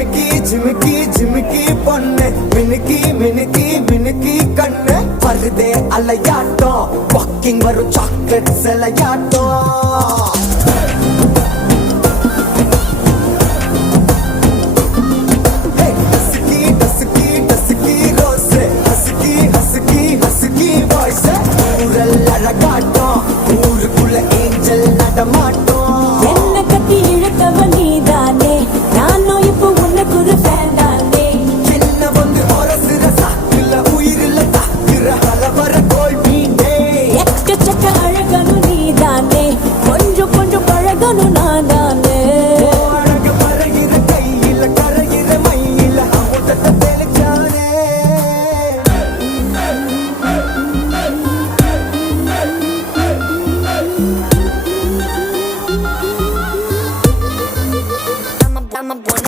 ஜிமிக்கி ஜிமிக்கி ஜிமிக்கி பொண்ணு மினுக்கி மினுக்கி மினுக்கி கண்ணு வருதே அலையாட்டம் வாக்கிங் வரும் சாக்லேட் சிலையாட்டம்